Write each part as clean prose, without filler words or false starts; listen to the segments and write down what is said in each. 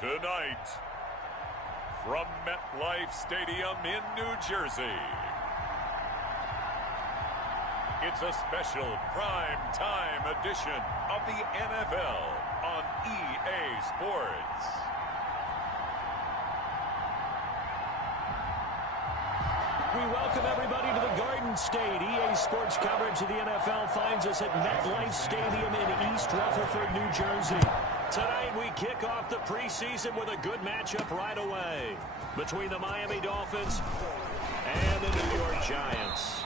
Tonight, from MetLife Stadium in New Jersey, it's a special prime-time edition of the NFL on EA Sports. We welcome everybody to the Garden State. EA Sports coverage of the NFL finds us at MetLife Stadium in East Rutherford, New Jersey. Tonight we kick off the preseason with a good matchup right away between the Miami Dolphins and the New York Giants.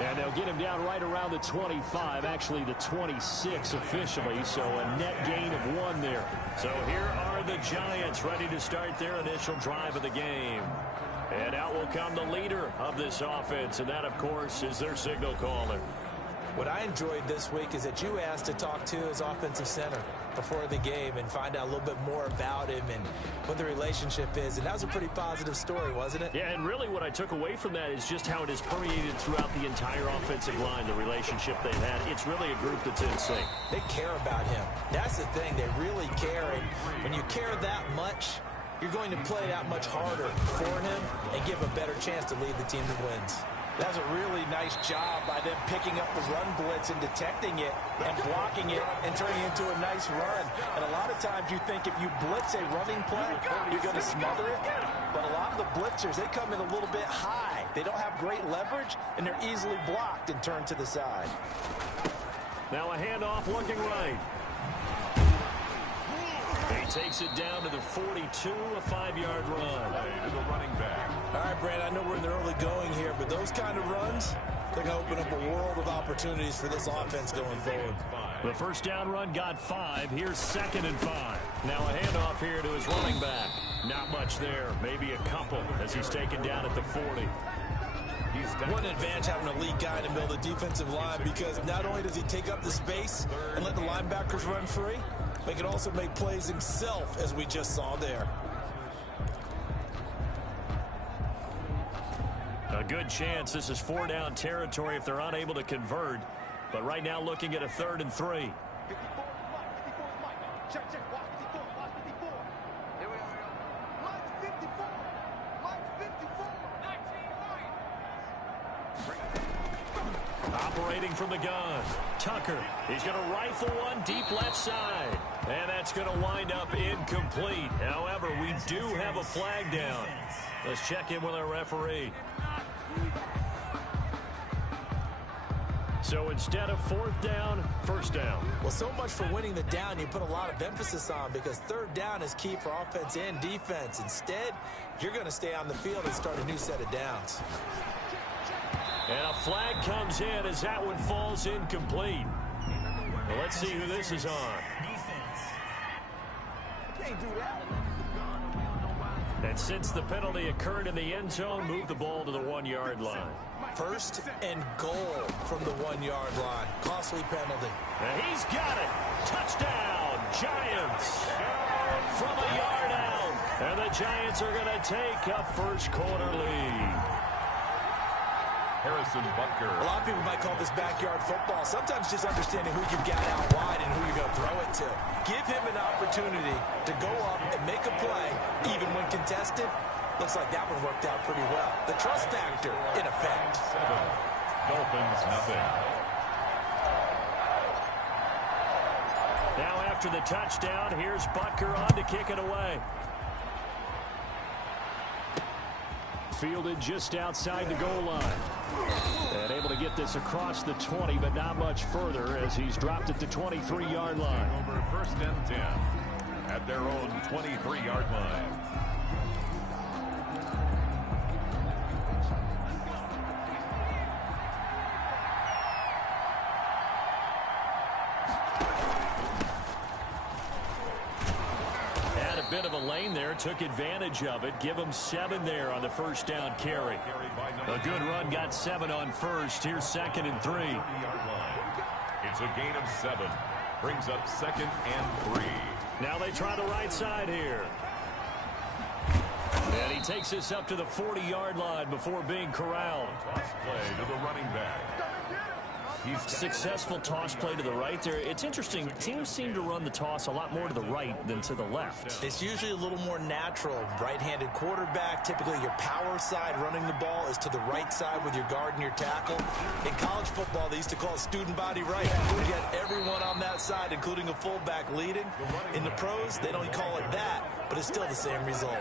And they'll get him down right around the 25, actually the 26 officially, so a net gain of 1 there. So here are the Giants ready to start their initial drive of the game. And out will come the leader of this offense, and that, of course, is their signal caller. What I enjoyed this week is that you asked to talk to his offensive center before the game and find out a little bit more about him and what the relationship is. And that was a pretty positive story, wasn't it? Yeah, and really what I took away from that is just how it has permeated throughout the entire offensive line, the relationship they've had. It's really a group that's in sync. They care about him. That's the thing. They really care. And when you care that much, you're going to play that much harder for him and give a better chance to lead the team that wins. That's a really nice job by them picking up the run blitz and detecting it and blocking it and turning it into a nice run. And a lot of times you think if you blitz a running play, you're going to smother it. But a lot of the blitzers, they come in a little bit high. They don't have great leverage, and they're easily blocked and turned to the side. Now a handoff looking right. He takes it down to the 42, a 5-yard run. To the running back. All right, Brad, I know we're in the early going here, but those kind of runs, they're going to open up a world of opportunities for this offense going forward. The first down run got 5. Here's 2nd and 5. Now a handoff here to his running back. Not much there, maybe a couple as he's taken down at the 40. What an advantage having an elite guy in the middle of the defensive line, because not only does he take up the space and let the linebackers run free, but he can also make plays himself, as we just saw there. A good chance this is 4-down territory if they're unable to convert. But right now looking at a 3rd and 3. Operating from the gun. Tucker. He's going to rifle one deep left side. And that's going to wind up incomplete. However, we do have a flag down. Let's check in with our referee. So instead of 4th down, 1st down. Well, so much for winning the down you put a lot of emphasis on, because 3rd down is key for offense and defense. Instead, you're going to stay on the field and start a new set of downs. And a flag comes in as that one falls incomplete. Well, let's see who this is on. And since the penalty occurred in the end zone, move the ball to the 1-yard line. 1st and goal from the 1-yard line. Costly penalty. And he's got it. Touchdown, Giants. From a yard out. And the Giants are going to take a first-quarter lead. Harrison Butker. A lot of people might call this backyard football. Sometimes just understanding who you've got out wide and who you're going to throw it to. Give him an opportunity to go up and make a play, even when contested. Looks like that one worked out pretty well. The trust factor in effect. 7. Dolphins, nothing. Now after the touchdown, here's Butker on to kick it away. Fielded just outside the goal line. And able to get this across the 20, but not much further as he's dropped it to 23-yard line. Over 1st and 10 at their own 23-yard line. Bit of a lane there, took advantage of it. Give him 7 there on the 1st down carry. A good run, got 7 on 1st. Here's 2nd and 3. It's a gain of 7. Brings up 2nd and 3. Now they try the right side here. And he takes this up to the 40-yard line before being corralled. Toss play to the running back. Successful toss play to the right there. It's interesting. Teams seem to run the toss a lot more to the right than to the left. It's usually a little more natural. Right-handed quarterback, typically your power side running the ball is to the right side with your guard and your tackle. In college football, they used to call it student body right. You get everyone on that side, including a fullback leading. In the pros, they don't call it that, but it's still the same result.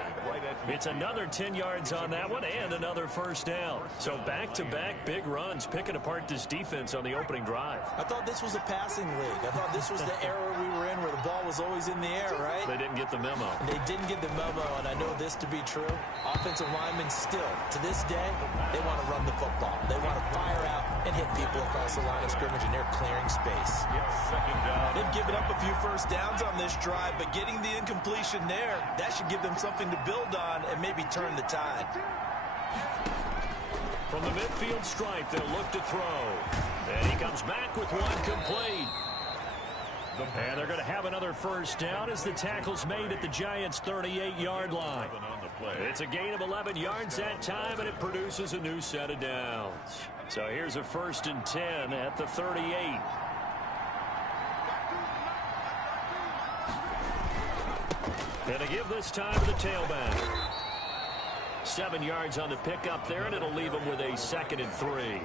It's another 10 yards on that one and another first down. So back-to-back big runs, picking apart this defense on the opening drive. I thought this was a passing league. I thought this was the era we were in where the ball was always in the air, right? They didn't get the memo. They didn't get the memo, and I know this to be true. Offensive linemen still, to this day, they want to run the football. They want to fire out and hit people across the line of scrimmage, and they're clearing space. Second down. They've given up a few first downs on this drive, but getting the incompletion there, that should give them something to build on and maybe turn the tide. From the midfield stripe, they'll look to throw. And he comes back with one complete. And they're going to have another first down as the tackle's made at the Giants' 38-yard line. It's a gain of 11 yards that time, and it produces a new set of downs. So here's a 1st and 10 at the 38. And to give this time to the tailback. 7 yards on the pickup there, and it'll leave him with a 2nd and 3.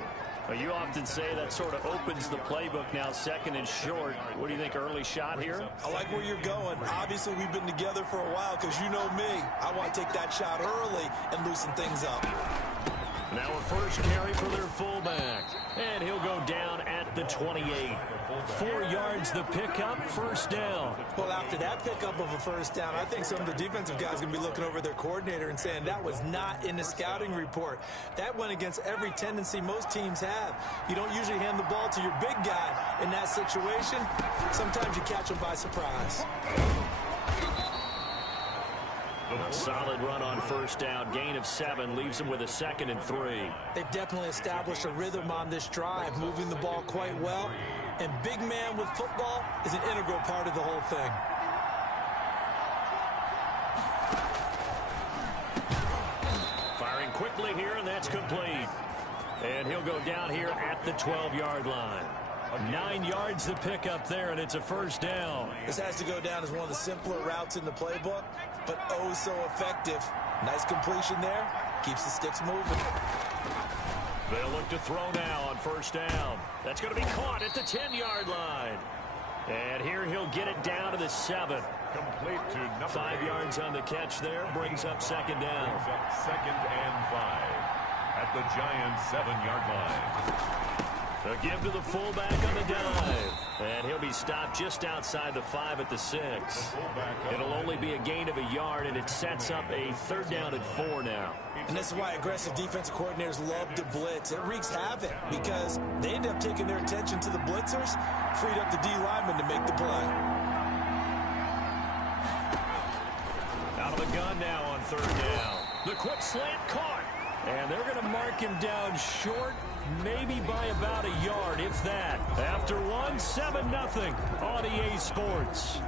Well, you often say that sort of opens the playbook now, 2nd and short. What do you think, early shot here? I like where you're going. Obviously, we've been together for a while because you know me. I want to take that shot early and loosen things up. Now a first carry for their fullback. And he'll go down at the 28. 4 yards the pickup, first down. Well, after that pickup of a first down, I think some of the defensive guys are going to be looking over their coordinator and saying that was not in the scouting report. That went against every tendency most teams have. You don't usually hand the ball to your big guy in that situation. Sometimes you catch them by surprise. A solid run on first down. Gain of 7 leaves them with a 2nd and 3. They've definitely established a rhythm on this drive, moving the ball quite well. And big man with football is an integral part of the whole thing. Firing quickly here, and that's complete. And he'll go down here at the 12-yard line. 9 yards the pickup there, and it's a first down. This has to go down as one of the simpler routes in the playbook, but oh so effective. Nice completion there. Keeps the sticks moving. They'll look to throw now on first down. That's going to be caught at the 10-yard line. And here he'll get it down to the 7. Complete to number 5 yards on the catch there. Brings up 2nd down. Brings up 2nd and 5 at the Giants' 7-yard line. A give to the fullback on the dive. And he'll be stopped just outside the 5 at the 6. It'll only be a gain of a yard, and it sets up a 3rd down and 4 now. And this is why aggressive defensive coordinators love to blitz. It wreaks havoc because they end up taking their attention to the blitzers, freed up the D lineman to make the play. Out of the gun now on 3rd down. The quick slant caught. And they're going to mark him down short, maybe by about a yard, if that. After 7-0 on EA Sports.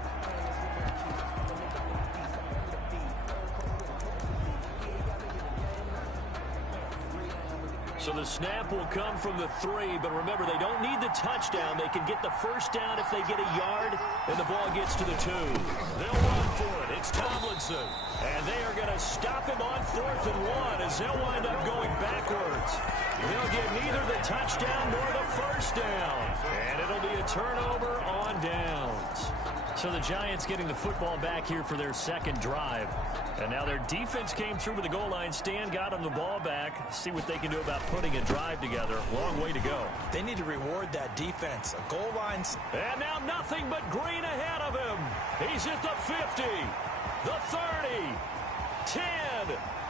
So the snap will come from the 3, but remember, they don't need the touchdown. They can get the first down if they get a yard, and the ball gets to the 2. They'll run for it. It's Tomlinson. And they are going to stop him on 4th and 1 as they'll wind up going backwards. They'll get neither the touchdown nor the first down. And it'll be a turnover on downs. So the Giants getting the football back here for their 2nd drive. And now their defense came through with the goal line stand, got them the ball back. See what they can do about putting a drive together. Long way to go. They need to reward that defense. A goal line. And now nothing but green ahead of him. He's at the 50, the 30, 10,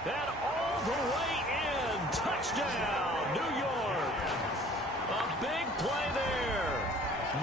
and all the way in. Touchdown, New York. A big play there.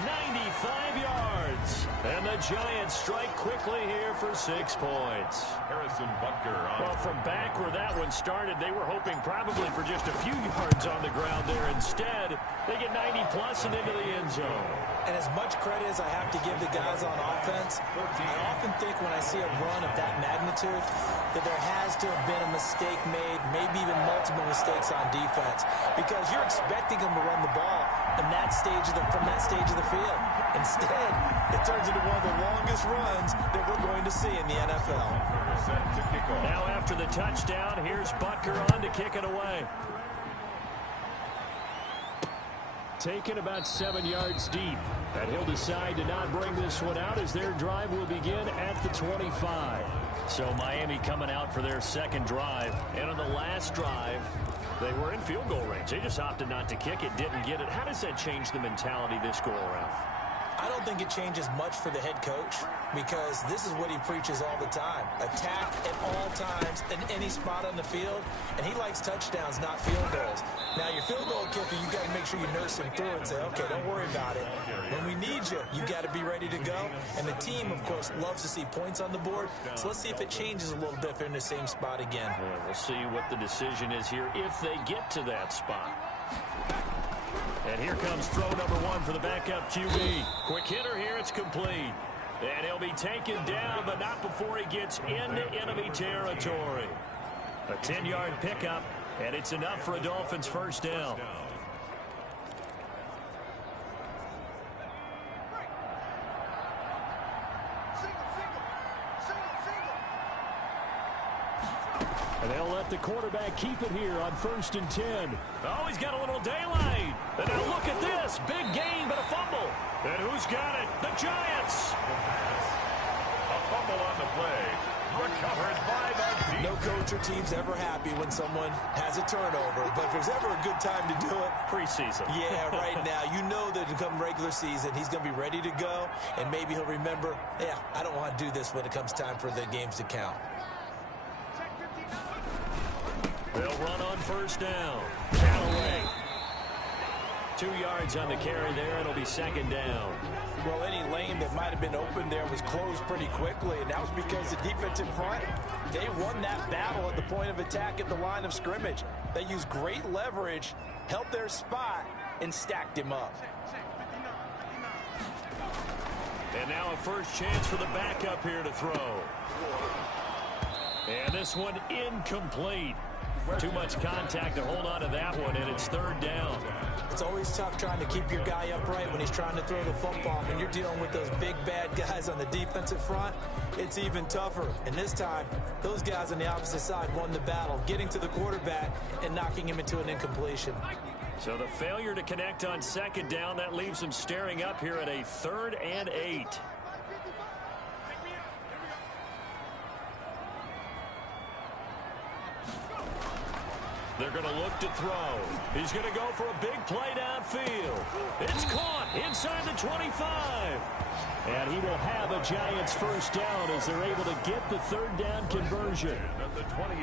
95 yards. And the Giants strike quickly here for 6 points. Harrison Butker on. Well, from back where that one started, they were hoping probably for just a few yards on the ground there. Instead, they get 90-plus and into the end zone. And as much credit as I have to give the guys on offense, I often think when I see a run of that magnitude that there has to have been a mistake made, maybe even multiple mistakes on defense, because you're expecting them to run the ball, from that stage of the field. Instead, it turns into one of the longest runs that we're going to see in the NFL. Now after the touchdown, here's Butker on to kick it away. Taken about 7 yards deep. And he'll decide to not bring this one out as their drive will begin at the 25. So Miami coming out for their second drive. And on the last drive, they were in field goal range. They just opted not to kick it, didn't get it. How does that change the mentality this go around? I don't think it changes much for the head coach because this is what he preaches all the time. Attack at all times in any spot on the field, and he likes touchdowns, not field goals. Now, your field goal kicker, you got to make sure you nurse him through and say, okay, don't worry about it. When we need you, you got to be ready to go. And the team, of course, loves to see points on the board. So let's see if it changes a little bit if they're in the same spot again. Yeah, we'll see what the decision is here if they get to that spot. And here comes throw number one for the backup QB. Quick hitter here, it's complete. And he'll be taken down, but not before he gets into enemy territory. A 10-yard pickup, and it's enough for a Dolphins first down. And they'll let the quarterback keep it here on 1st and 10. Oh, he's got a little daylight. And now look at this. Big gain, but a fumble. And who's got it? The Giants. A fumble on the play. Recovered by the defense. No coach or team's ever happy when someone has a turnover. But if there's ever a good time to do it. Preseason. Yeah, right now. You know that come regular season, he's going to be ready to go. And maybe he'll remember, yeah, I don't want to do this when it comes time for the games to count. They'll run on first down. Callaway. 2 yards on the carry there. It'll be second down. Well, any lane that might have been open there was closed pretty quickly, and that was because the defensive front, they won that battle at the point of attack at the line of scrimmage. They used great leverage, held their spot, and stacked him up. And now a first chance for the backup here to throw. And this one incomplete. Too much contact to hold on to that one, and it's third down. It's always tough trying to keep your guy upright when he's trying to throw the football. When you're dealing with those big, bad guys on the defensive front, it's even tougher. And this time, those guys on the opposite side won the battle, getting to the quarterback and knocking him into an incompletion. So the failure to connect on second down, that leaves them staring up here at a 3rd and 8. They're going to look to throw. He's going to go for a big play downfield. It's caught inside the 25. And he will have a Giants first down as they're able to get the 3rd down conversion.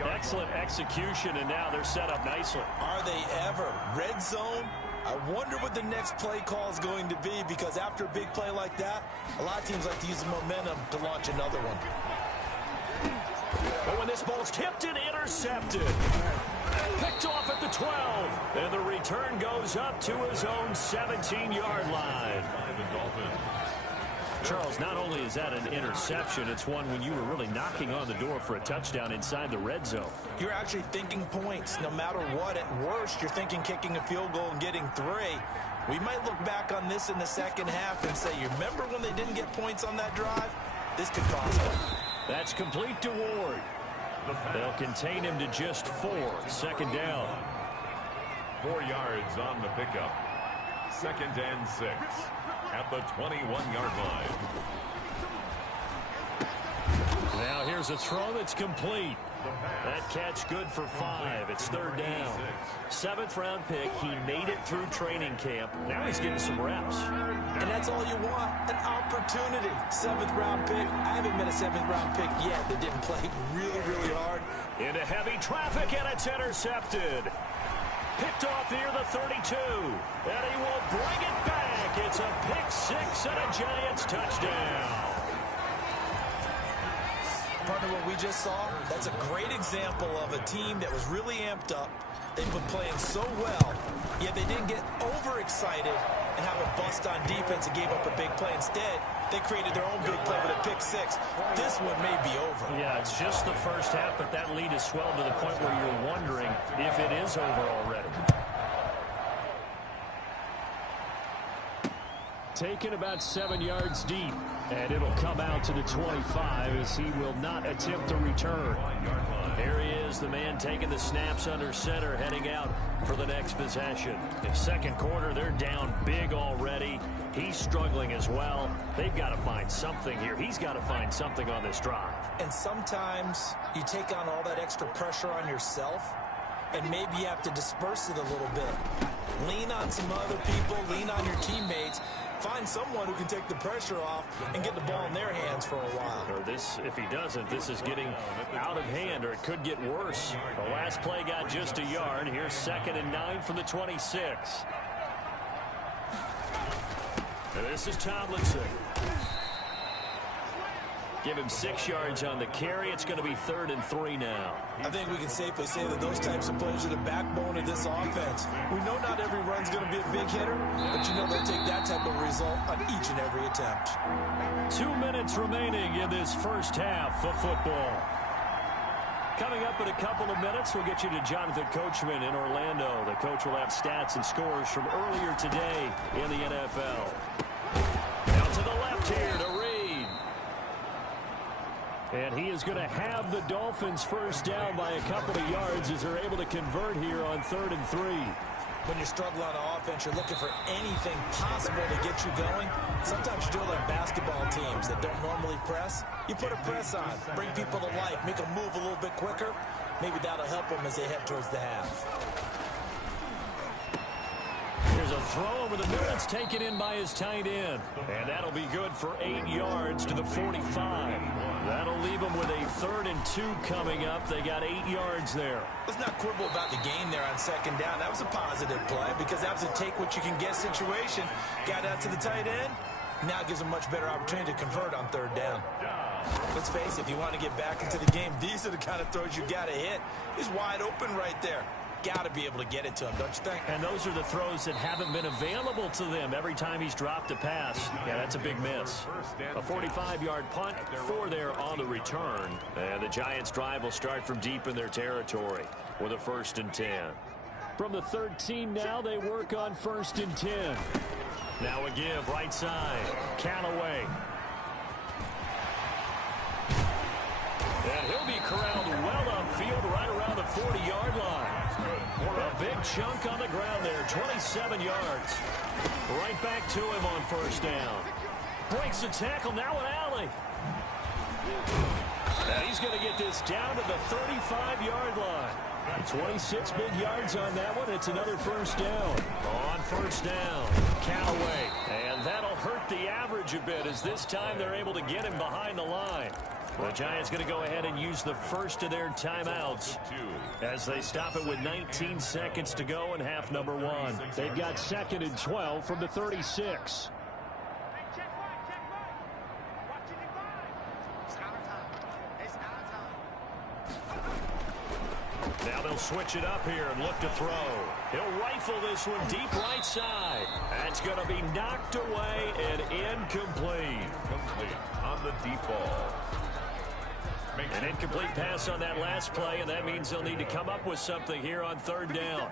Excellent execution, and now they're set up nicely. Are they ever? Red zone? I wonder what the next play call is going to be, because after a big play like that, a lot of teams like to use the momentum to launch another one. But when this ball's tipped and intercepted. Picked off at the 12. And the return goes up to his own 17-yard line. Charles, not only is that an interception, it's one when you were really knocking on the door for a touchdown inside the red zone. You're actually thinking points. No matter what, at worst, you're thinking kicking a field goal and getting 3. We might look back on this in the second half and say, you remember when they didn't get points on that drive? This could cost them. That's complete to Ward. They'll contain him to just 4. Second down. 4 yards on the pickup. 2nd and 6 at the 21-yard line. Now here's a throw that's complete. That catch good for 5. It's 3rd down. 7th round pick. He made it through training camp. Now he's getting some reps. And that's all you want, an opportunity. 7th round pick. I haven't met a 7th round pick yet that didn't play really, really hard. Into heavy traffic, and it's intercepted. Picked off near the 32. And he will bring it back. It's a pick 6 and a Giants touchdown. Partner, what we just saw, that's a great example of a team that was really amped up. They've been playing so well, yet they didn't get overexcited and have a bust on defense and gave up a big play. Instead, they created their own big play with a pick 6. This one may be over. Yeah, it's just the first half, but that lead has swelled to the point where you're wondering if it is over already. Taken about 7 yards deep. And it'll come out to the 25 as he will not attempt to return. Here he is, the man taking the snaps under center, heading out for the next possession. In second quarter, they're down big already. He's struggling as well. They've got to find something here. He's got to find something on this drive. And sometimes you take on all that extra pressure on yourself, and maybe you have to disperse it a little bit. Lean on some other people, lean on your teammates. Find someone who can take the pressure off and get the ball in their hands for a while. Or this, if he doesn't, this is getting out of hand, or it could get worse. The last play got just a yard. Here's 2nd and 9 from the 26. And this is Tomlinson. Give him 6 yards on the carry. It's going to be 3rd and 3 now. I think we can safely say that those types of plays are the backbone of this offense. We know not every run's going to be a big hitter, but you know they'll take that type of result on each and every attempt. 2 minutes remaining in this first half of football. Coming up in a couple of minutes, we'll get you to Jonathan Coachman in Orlando. The coach will have stats and scores from earlier today in the NFL. Now to the left here to Reed. And he is going to have the Dolphins first down by a couple of yards as they're able to convert here on 3rd and 3. When you're struggling on offense, you're looking for anything possible to get you going. Sometimes you do it like basketball teams that don't normally press. You put a press on, bring people to life, make them move a little bit quicker. Maybe that'll help them as they head towards the half. Here's a throw over the middle. It's taken in by his tight end. And that'll be good for 8 yards to the 45. That'll leave them with a 3rd and 2 coming up. They got 8 yards there. Let's not quibble about the gain there on 2nd down. That was a positive play because that was a take-what-you-can-get situation. Got out to the tight end. Now it gives them a much better opportunity to convert on 3rd down. Let's face it, if you want to get back into the game, these are the kind of throws you got to hit. He's wide open right there. Got to be able to get it to him, don't you think? And those are the throws that haven't been available to them every time he's dropped a pass. Yeah, that's a big miss. A 45-yard punt for there on the return. And the Giants' drive will start from deep in their territory with a 1st and 10. From the 13 now, they work on 1st and 10. Now a give right side. Callaway. And he'll be corralled well upfield right around the 40-yard line. A big chunk on the ground there, 27 yards. Right back to him on 1st down. Breaks the tackle, now an alley. And he's going to get this down to the 35-yard line. 26 big yards on that one. It's another 1st down. On 1st down, Callaway. And that'll hurt the average a bit as this time they're able to get him behind the line. The Giants going to go ahead and use the first of their timeouts as they stop it with 19 seconds to go in half number 1. They've got 2nd and 12 from the 36. Now they'll switch it up here and look to throw. He'll rifle this one deep right side. That's going to be knocked away and incomplete. Complete on the deep ball. An incomplete pass on that last play, and that means they'll need to come up with something here on 3rd down.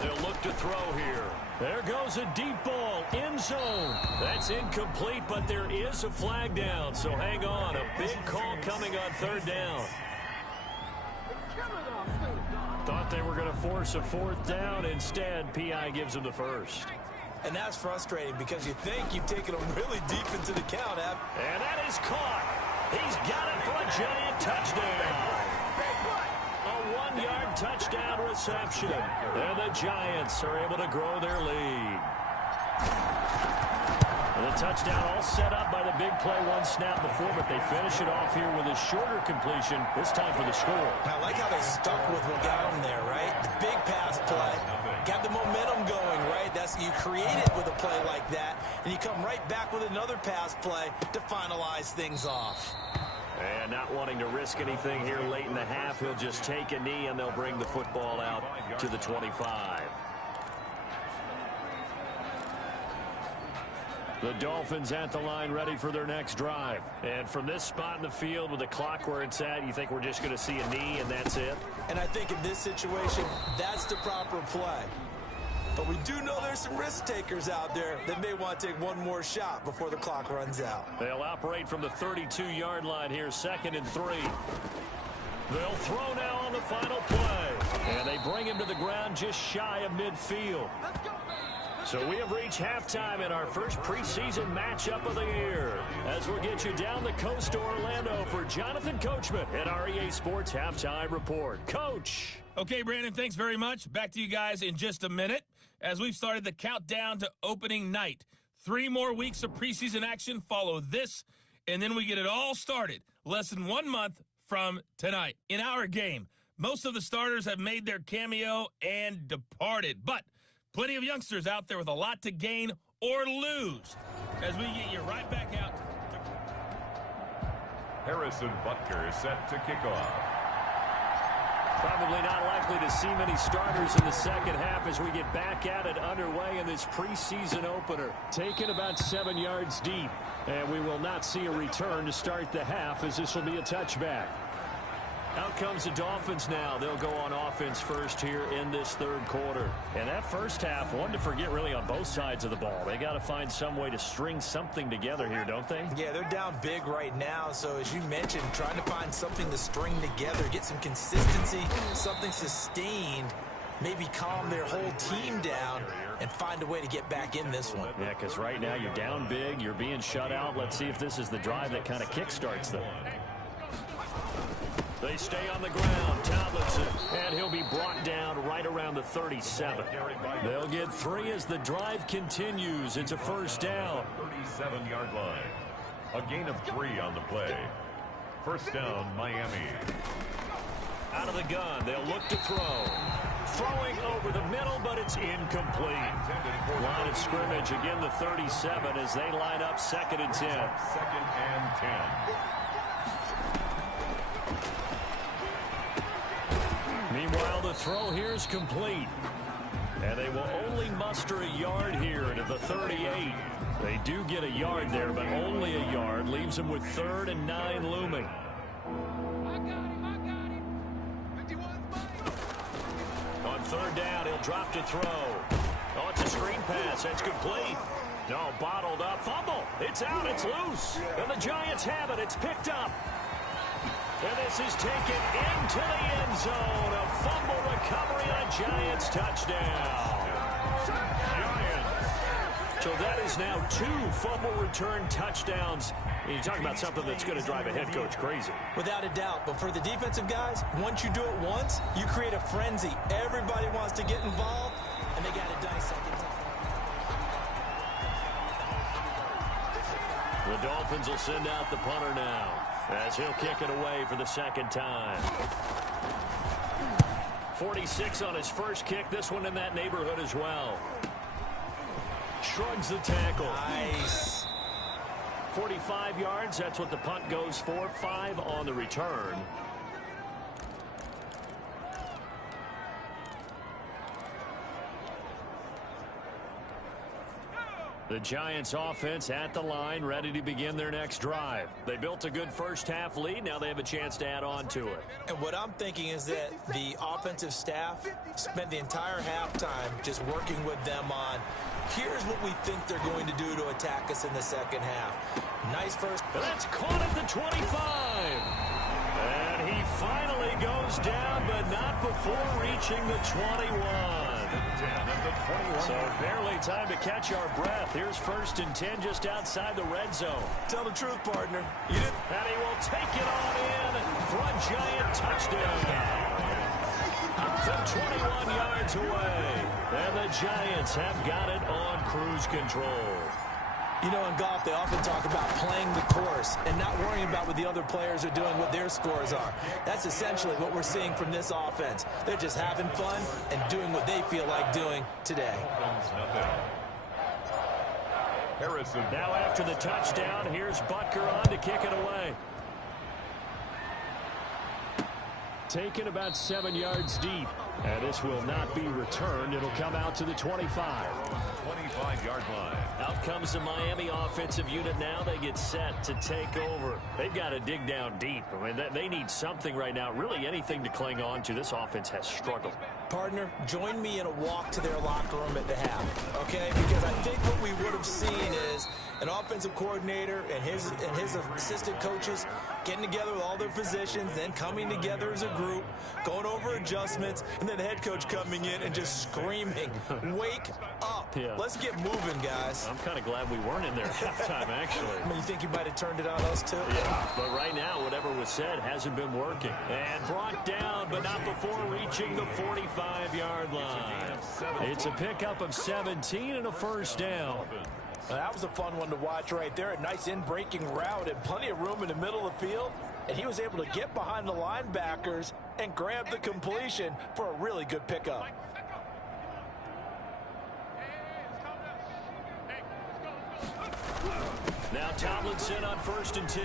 They'll look to throw here. There goes a deep ball, end zone. That's incomplete, but there is a flag down, so hang on. A big call coming on 3rd down. Thought they were going to force a 4th down. Instead, P.I. gives them the first. And that's frustrating because you think you've taken them really deep into the count, Ab. And that is caught. He's got it for a giant touchdown. A 1-yard touchdown reception. And the Giants are able to grow their lead. And the touchdown all set up by the big play, 1 snap before, but they finish it off here with a shorter completion, this time for the score. I like how they stuck with what got them there, right? The big pass play, got the momentum going, right? That's you create it with a play like that, and you come right back with another pass play to finalize things off. And not wanting to risk anything here late in the half, he'll just take a knee, and they'll bring the football out to the 25. The Dolphins at the line ready for their next drive. And from this spot in the field with the clock where it's at, you think we're just going to see a knee and that's it? And I think in this situation, that's the proper play. But we do know there's some risk takers out there that may want to take one more shot before the clock runs out. They'll operate from the 32-yard line here, 2nd and 3. They'll throw now on the final play. And they bring him to the ground just shy of midfield. So we have reached halftime in our first preseason matchup of the year. As we'll get you down the coast to Orlando for Jonathan Coachman at our EA Sports Halftime Report. Coach. Okay, Brandon, thanks very much. Back to you guys in just a minute as we've started the countdown to opening night. 3 more weeks of preseason action follow this, and then we get it all started less than 1 month from tonight. In our game, most of the starters have made their cameo and departed, but plenty of youngsters out there with a lot to gain or lose as we get you right back out. Harrison Butker set to kick off. Probably not likely to see many starters in the second half as we get back at it underway in this preseason opener. Taken about 7 yards deep, and we will not see a return to start the half as this will be a touchback. Out comes the Dolphins now. They'll go on offense first here in this third quarter. And that first half, one to forget really on both sides of the ball. They got to find some way to string something together here, don't they? Yeah, they're down big right now. So as you mentioned, trying to find something to string together, get some consistency, something sustained, maybe calm their whole team down and find a way to get back in this one. Yeah, because right now you're down big, you're being shut out. Let's see if this is the drive that kind of kickstarts them. They stay on the ground, Tomlinson, and he'll be brought down right around the 37. They'll get 3 as the drive continues. It's a first down. 37-yard line. A gain of 3 on the play. First down, Miami. Out of the gun, they'll look to throw. Throwing over the middle, but it's incomplete. Line of scrimmage, again the 37 as they line up 2nd and 10. 2nd and 10. Meanwhile, the throw here is complete. And they will only muster a yard here to the 38. They do get a yard there, but only a yard. Leaves them with 3rd and 9 looming. On 3rd down, he'll drop to throw. Oh, it's a screen pass. That's complete. No, bottled up. Fumble. It's out. It's loose. And the Giants have it. It's picked up. And this is taken into the end zone. A fumble recovery on Giants touchdown. So that is now 2 fumble return touchdowns. You talk about something that's going to drive a head coach crazy. Without a doubt. But for the defensive guys, once you do it once, you create a frenzy. Everybody wants to get involved, and they got it done a second time. The Dolphins will send out the punter now, as he'll kick it away for the 2nd time. 46 on his first kick. This one in that neighborhood as well. Shrugs the tackle. Nice. 45 yards. That's what the punt goes for. 5 on the return. The Giants offense at the line, ready to begin their next drive. They built a good first half lead. Now they have a chance to add on to it. And what I'm thinking is that the offensive staff spent the entire halftime just working with them on, here's what we think they're going to do to attack us in the second half. Nice first. That's caught at the 25. And he finally goes down, but not before reaching the 21. So barely time to catch our breath. Here's 1st and 10 just outside the red zone. Tell the truth, partner. You didn't. And he will take it on in for a Giant touchdown. From 21 yards away. And the Giants have got it on cruise control. You know, in golf, they often talk about playing the course and not worrying about what the other players are doing, what their scores are. That's essentially what we're seeing from this offense. They're just having fun and doing what they feel like doing today. Harrison. Now after the touchdown, here's Butker on to kick it away. taken about 7 yards deep. And this will not be returned. It'll come out to the 25. 25-yard line. Out comes the Miami offensive unit now. They get set to take over. They've got to dig down deep. I mean, they need something right now, really anything to cling on to. This offense has struggled. Partner, join me in a walk to their locker room at the half, okay? Because I think what we would have seen is an offensive coordinator and his assistant coaches getting together with all their positions, then coming together as a group, going over adjustments, and then the head coach coming in and just screaming, wake up. Yeah. Let's get moving, guys. I'm kind of glad we weren't in there at halftime, actually. I mean, you think you might have turned it on us, too? Yeah, but right now, whatever was said hasn't been working. And brought down, but not before reaching the 45-yard line. It's a pickup of 17 and a first down. Well, that was a fun one to watch right there. A nice in-breaking route and plenty of room in the middle of the field. And he was able to get behind the linebackers and grab the completion for a really good pickup. Now Tomlinson on 1st and 10.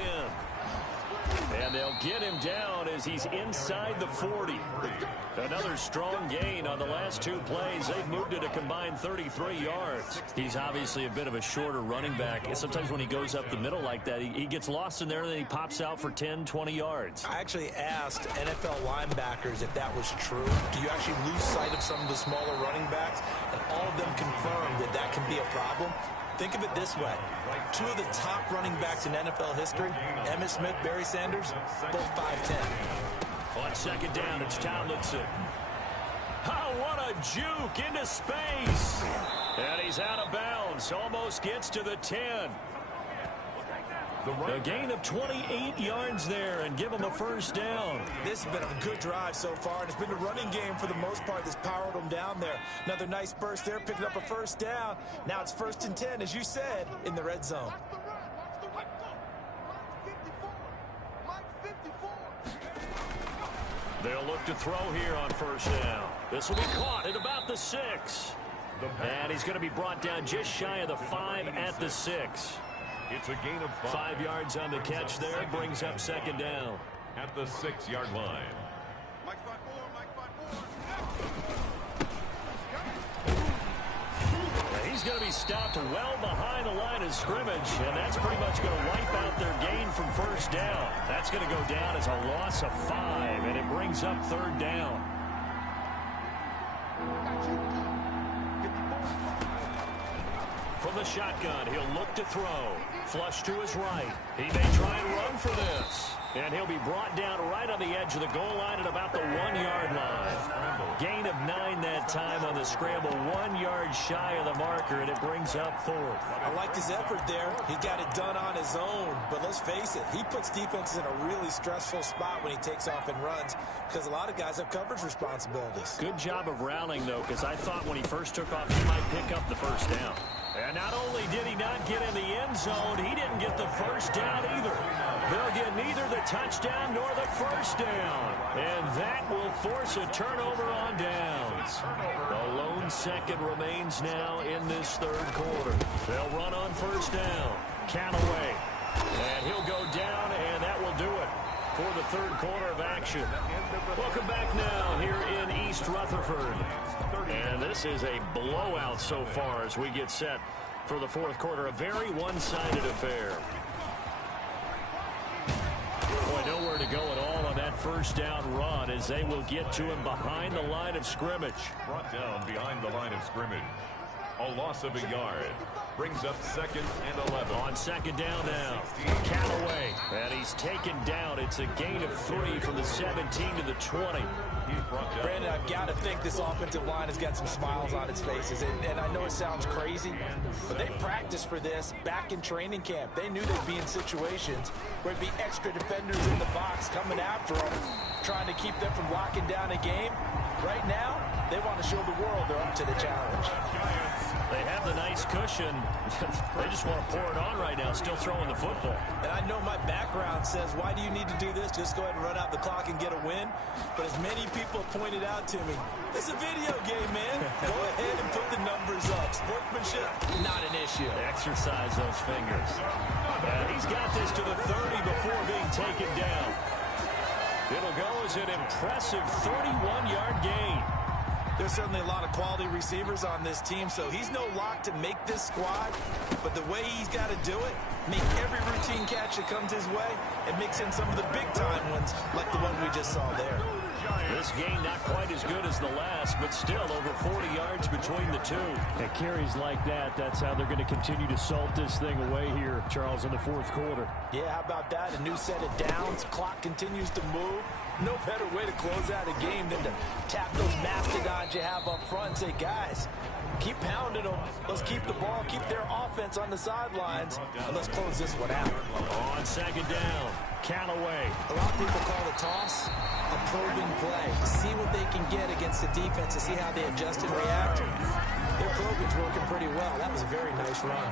And they'll get him down as he's inside the 40. Another strong gain on the last 2 plays. They've moved it a combined 33 yards. He's obviously a bit of a shorter running back. Sometimes when he goes up the middle like that, he gets lost in there and then he pops out for 10, 20 yards. I actually asked NFL linebackers if that was true. Do you actually lose sight of some of the smaller running backs? And all of them confirmed that that can be a problem. Think of it this way. 2 of the top running backs in NFL history, Emmitt Smith, Barry Sanders, both 5'10". On 2nd down, it's Tomlinson. Oh, what a juke into space. And he's out of bounds. Almost gets to the 10. A gain of 28 yards there and give him a first down. This has been a good drive so far, and it's been the running game for the most part that's powered them down there. Another nice burst there, picking up a first down. Now it's 1st and 10, as you said, in the red zone. They'll look to throw here on 1st down. This will be caught at about the 6. And he's going to be brought down just shy of the 5 at the 6. It's a gain of 5 yards on the catch there. Brings up 2nd down. At the 6-yard line. He's going to be stopped well behind the line of scrimmage, and that's pretty much going to wipe out their gain from 1st down. That's going to go down as a loss of 5, and it brings up 3rd down. From the shotgun, he'll look to throw. Flush to his right. He may try and run for this. And he'll be brought down right on the edge of the goal line at about the 1-yard line. Gain of 9 that time on the scramble. 1 yard shy of the marker, and it brings up 4th. I liked his effort there. He got it done on his own. But let's face it, he puts defenses in a really stressful spot when he takes off and runs because a lot of guys have coverage responsibilities. Good job of rounding, though, because I thought when he first took off, he might pick up the first down. And not only did he not get in the end zone, he didn't get the first down either. They'll get neither the touchdown nor the first down. And that will force a turnover on downs. A lone second remains now in this 3rd quarter. They'll run on 1st down. Count away. And he'll go down, and that will do it for the 3rd quarter of action. Welcome back now here in East Rutherford. And this is a blowout so far as we get set for the 4th quarter. A very one-sided affair. Boy, nowhere to go at all on that 1st down run as they will get to him behind the line of scrimmage. Brought down behind the line of scrimmage. A loss of a yard. Brings up 2nd and 11. On 2nd down now. Callaway. And he's taken down. It's a gain of 3 from the 17 to the 20. Brandon, I've got to think this offensive line has got some smiles on its faces. And I know it sounds crazy, but they practiced for this back in training camp. They knew they'd be in situations where it'd be extra defenders in the box coming after them, trying to keep them from locking down a game. Right now, they want to show the world they're up to the challenge. They have the nice cushion. They just want to pour it on right now, still throwing the football. And I know my background says, why do you need to do this? Just go ahead and run out the clock and get a win. But as many people pointed out to me, it's a video game, man. Go ahead and put the numbers up. Sportsmanship, not an issue. Exercise those fingers. And he's got this to the 30 before being taken down. It'll go as an impressive 31-yard gain. There's certainly a lot of quality receivers on this team, so he's no lock to make this squad. But the way he's got to do it, make every routine catch that comes his way, and mix in some of the big-time ones like the one we just saw there. This game not quite as good as the last, but still over 40 yards between the two. And carries like that, that's how they're going to continue to salt this thing away here, Charles, in the fourth quarter. Yeah, how about that? A new set of downs. Clock continues to move. No better way to close out a game than to tap those mastodons you have up front and say, guys, keep pounding them. Let's keep the ball, keep their offense on the sidelines, and let's close this one out. On second down, Callaway. A lot of people call the toss a probing play. See what they can get against the defense to see how they adjust and react. Their probing's working pretty well. That was a very nice run.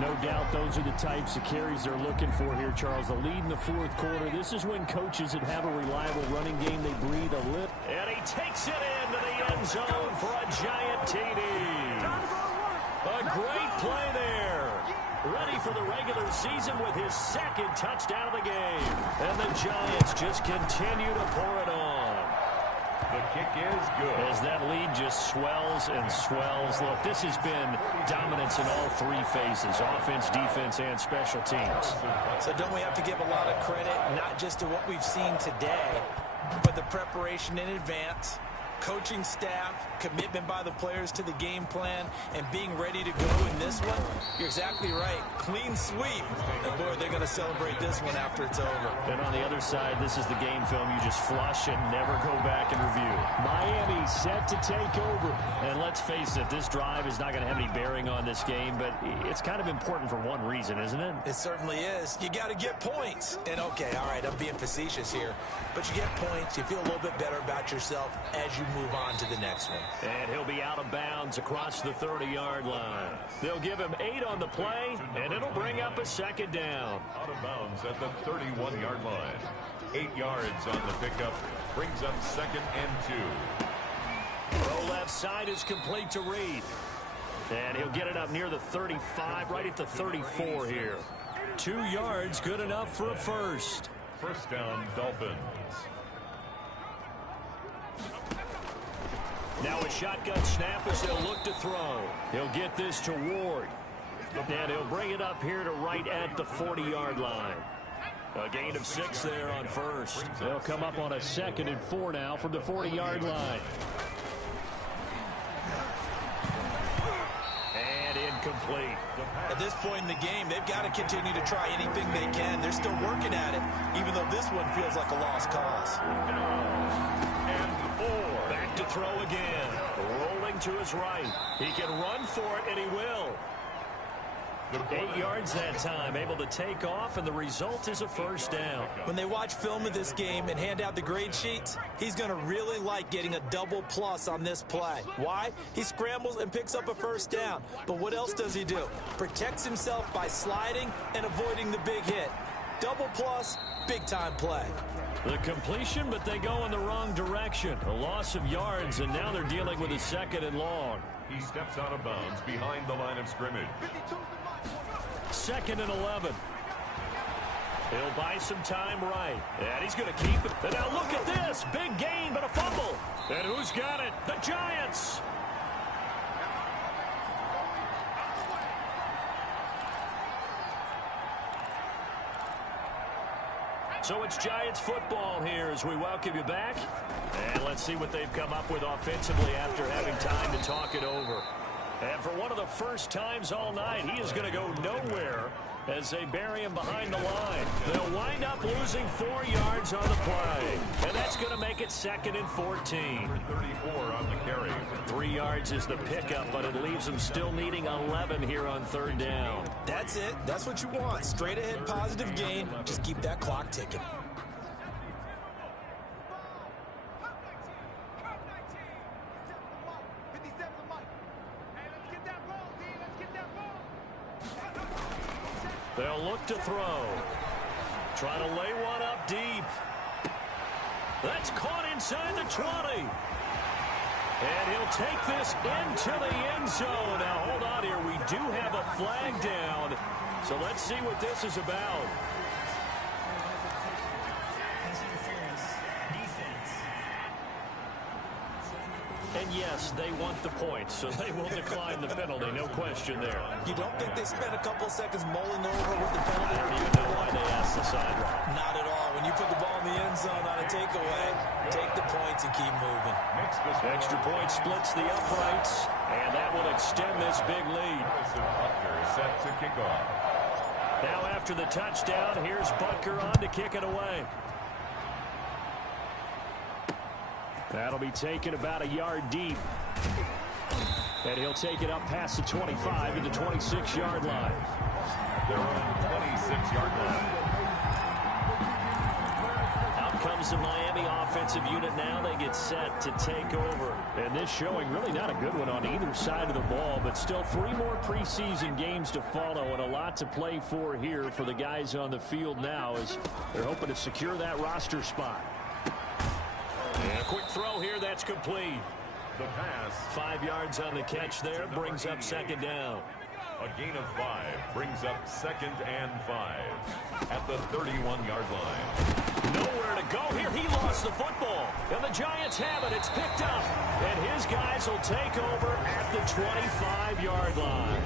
No doubt those are the types of carries they're looking for here, Charles. The lead in the fourth quarter. This is when coaches that have a reliable running game, they breathe a little. And he takes it into the end zone for a giant TD. A great play there. Ready for the regular season with his second touchdown of the game. And the Giants just continue to pour it on. The kick is good. As that lead just swells and swells. Look, this has been dominance in all three phases, offense, defense, and special teams. So don't we have to give a lot of credit, not just to what we've seen today, but the preparation in advance, coaching staff, commitment by the players to the game plan, and being ready to go in this one? You're exactly right. Clean sweep. And boy, they're going to celebrate this one after it's over. And on the other side, this is the game film you just flush and never go back and review. Miami set to take over. And let's face it, this drive is not going to have any bearing on this game, but it's kind of important for one reason, isn't it? It certainly is. You got to get points. And okay, all right, I'm being facetious here, but you get points, you feel a little bit better about yourself as you move on to the next one. And he'll be out of bounds across the 30-yard line. They'll give him 8 on the play, and it'll bring up a second down. Out of bounds at the 31-yard line. 8 yards on the pickup. Brings up 2nd and 2. Throw left side is complete to Reed. And he'll get it up near the 35, right at the 34 here. 2 yards, good enough for a first. First down, Dolphins. Now a shotgun snap as they'll look to throw. He'll get this to Ward. And he'll bring it up here to right at the 40-yard line. A gain of 6 there on first. They'll come up on a 2nd and 4 now from the 40-yard line. And incomplete. At this point in the game, they've got to continue to try anything they can. They're still working at it, even though this one feels like a lost cause. And 4. Back to throw again. Rolling to his right. He can run for it, and he will. 8 yards that time, able to take off, and the result is a first down. When they watch film of this game and hand out the grade sheets, he's going to really like getting a double plus on this play. Why? He scrambles and picks up a first down. But what else does he do? Protects himself by sliding and avoiding the big hit. Double plus, big-time play. The completion, but they go in the wrong direction. A loss of yards, and now they're dealing with a 2nd and long. He steps out of bounds behind the line of scrimmage. 2nd and 11. He'll buy some time right. And he's going to keep it. And now look at this. Big gain, but a fumble. And who's got it? The Giants. So it's Giants football here as we welcome you back. And let's see what they've come up with offensively after having time to talk it over. And for one of the first times all night, he is going to go nowhere as they bury him behind the line. They'll wind up losing 4 yards on the play. And that's going to make it 2nd and 14. 34 on the carry. 3 yards is the pickup, but it leaves them still needing 11 here on 3rd down. That's it. That's what you want. Straight ahead positive gain. Just keep that clock ticking. They'll look to throw. Trying to lay one up deep. That's caught inside the 20. And he'll take this into the end zone. Now, hold on here. We do have a flag down. So let's see what this is about. And yes, they want the points, so they will decline the penalty, no question there. You don't think they spent a couple seconds mulling over with the penalty? I don't even know why they asked the sideline. Not at all. When you put the ball in the end zone on a takeaway, take the points and keep moving. Extra point splits the uprights, and that will extend this big lead. Set to kick off. Now after the touchdown, here's Butker on to kick it away. That'll be taken about a yard deep. And he'll take it up past the 25 to the 26-yard line. They're on 26-yard line. Out comes the Miami offensive unit now. They get set to take over. And this showing really not a good one on either side of the ball, but still 3 more preseason games to follow and a lot to play for here for the guys on the field now as they're hoping to secure that roster spot. And a quick throw here, that's complete. The pass. 5 yards on the catch there, brings up second down. A gain of 5 brings up 2nd and 5 at the 31-yard line. Nowhere to go here. He lost the football. And the Giants have it. It's picked up. And his guys will take over at the 25-yard line.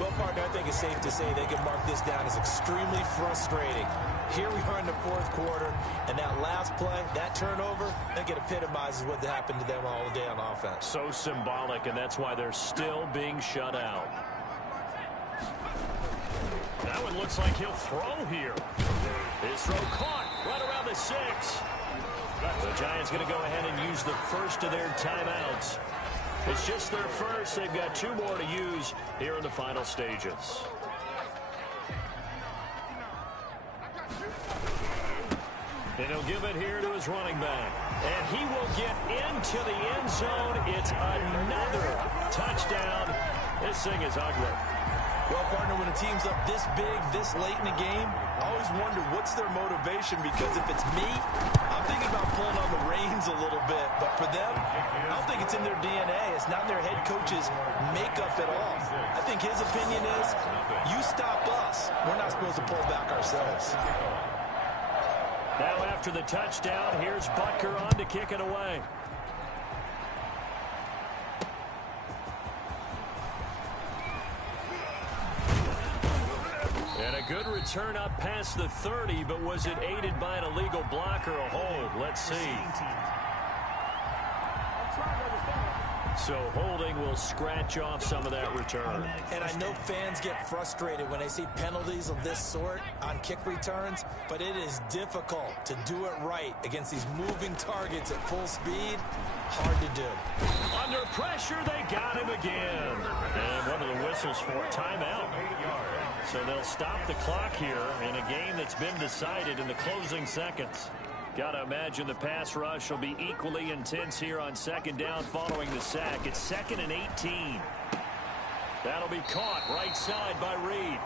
Well, partner, I think it's safe to say they can mark this down as extremely frustrating. Here we are in the 4th quarter, and that last play, that turnover, I think it epitomizes what happened to them all day on offense. So symbolic, and that's why they're still being shut out. That one looks like he'll throw here. His throw caught right around the 6. The Giants going to go ahead and use the first of their timeouts. It's just their first. They've got 2 more to use here in the final stages. And he'll give it here to his running back. And he will get into the end zone. It's another touchdown. This thing is ugly. Well, partner, when a team's up this big, this late in the game, I always wonder what's their motivation, because if it's me, I'm thinking about pulling on the reins a little bit. But for them, I don't think it's in their DNA. It's not their head coach's makeup at all. I think his opinion is, you stop us, we're not supposed to pull back ourselves. Now after the touchdown, here's Butker on to kick it away. And a good return up past the 30, but was it aided by an illegal block or a hold? Let's see. So holding will scratch off some of that return. And I know fans get frustrated when they see penalties of this sort on kick returns, but it is difficult to do it right against these moving targets at full speed. Hard to do. Under pressure, they got him again. And one of the whistles for timeout. So they'll stop the clock here in a game that's been decided in the closing seconds. Got to imagine the pass rush will be equally intense here on second down following the sack. It's 2nd and 18. That'll be caught right side by Reed.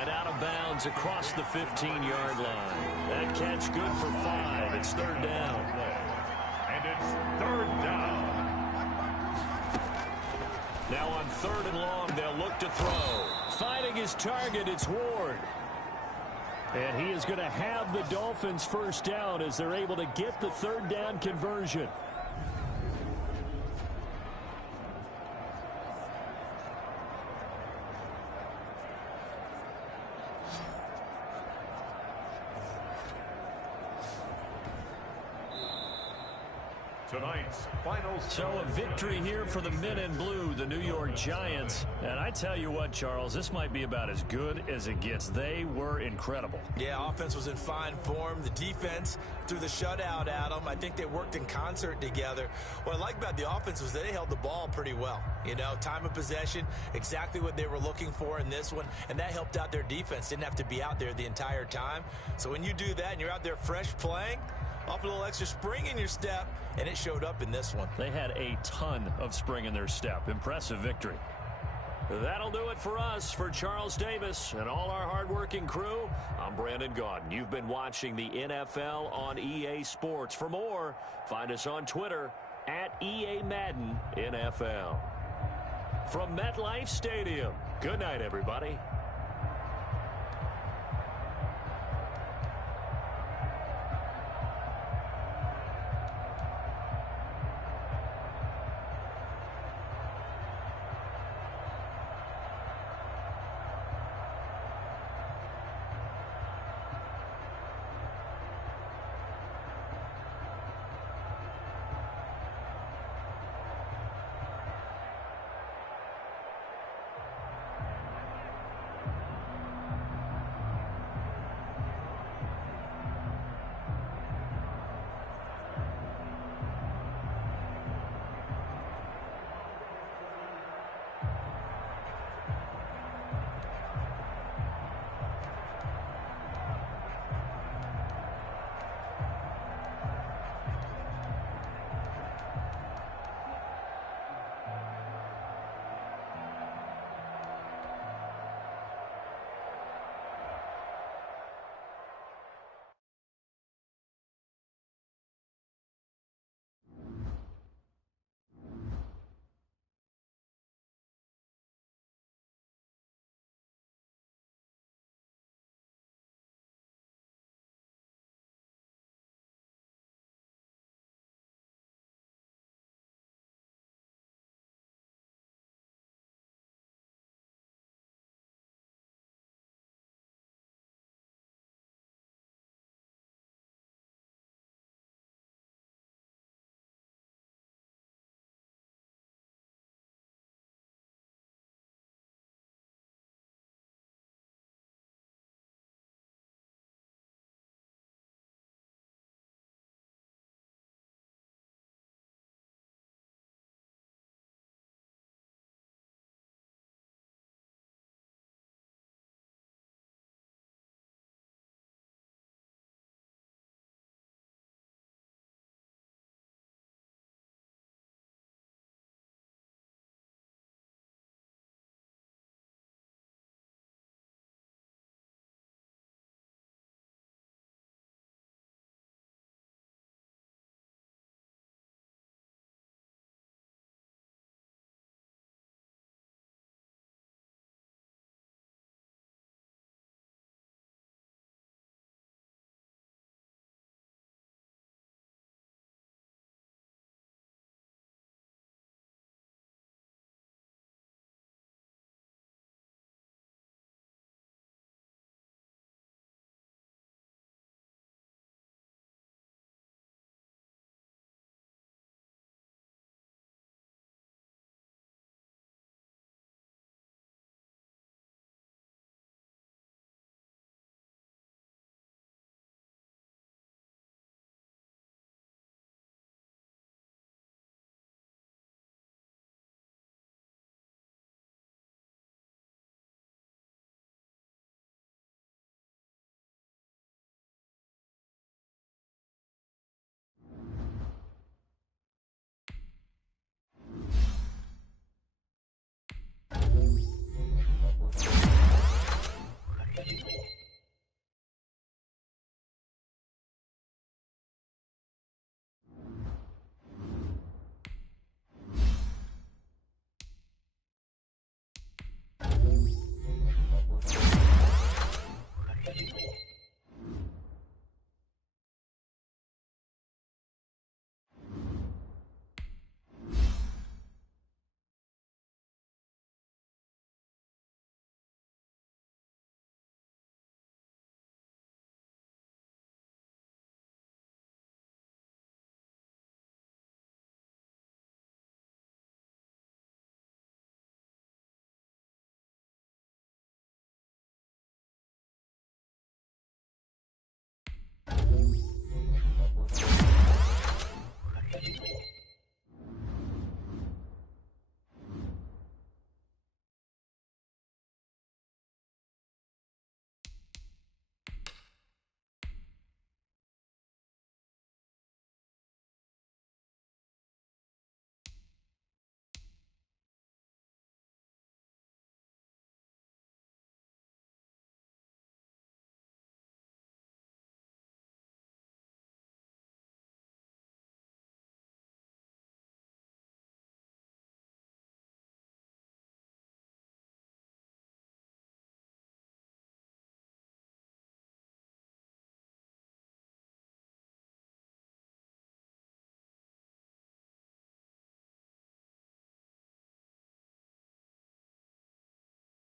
And out of bounds across the 15-yard line. That catch good for 5. It's 3rd down. And it's 3rd down. Now on 3rd and long, they'll look to throw. Finding his target, it's Ward. And he is going to have the Dolphins first down as they're able to get the 3rd down conversion. Tonight's final. So a victory here for the men in blue, the New York Giants. And I tell you what, Charles, this might be about as good as it gets. They were incredible. Yeah, offense was in fine form. The defense threw the shutout at them. I think they worked in concert together. What I like about the offense was they held the ball pretty well. You know, time of possession, exactly what they were looking for in this one. And that helped out their defense. Didn't have to be out there the entire time. So when you do that and you're out there fresh playing, off a little extra spring in your step, and it showed up in this one. They had a ton of spring in their step. Impressive victory. That'll do it for us. For Charles Davis and all our hardworking crew, I'm Brandon Gaudin. You've been watching the NFL on EA Sports. For more, find us on Twitter at EA Madden NFL. From MetLife Stadium, good night, everybody.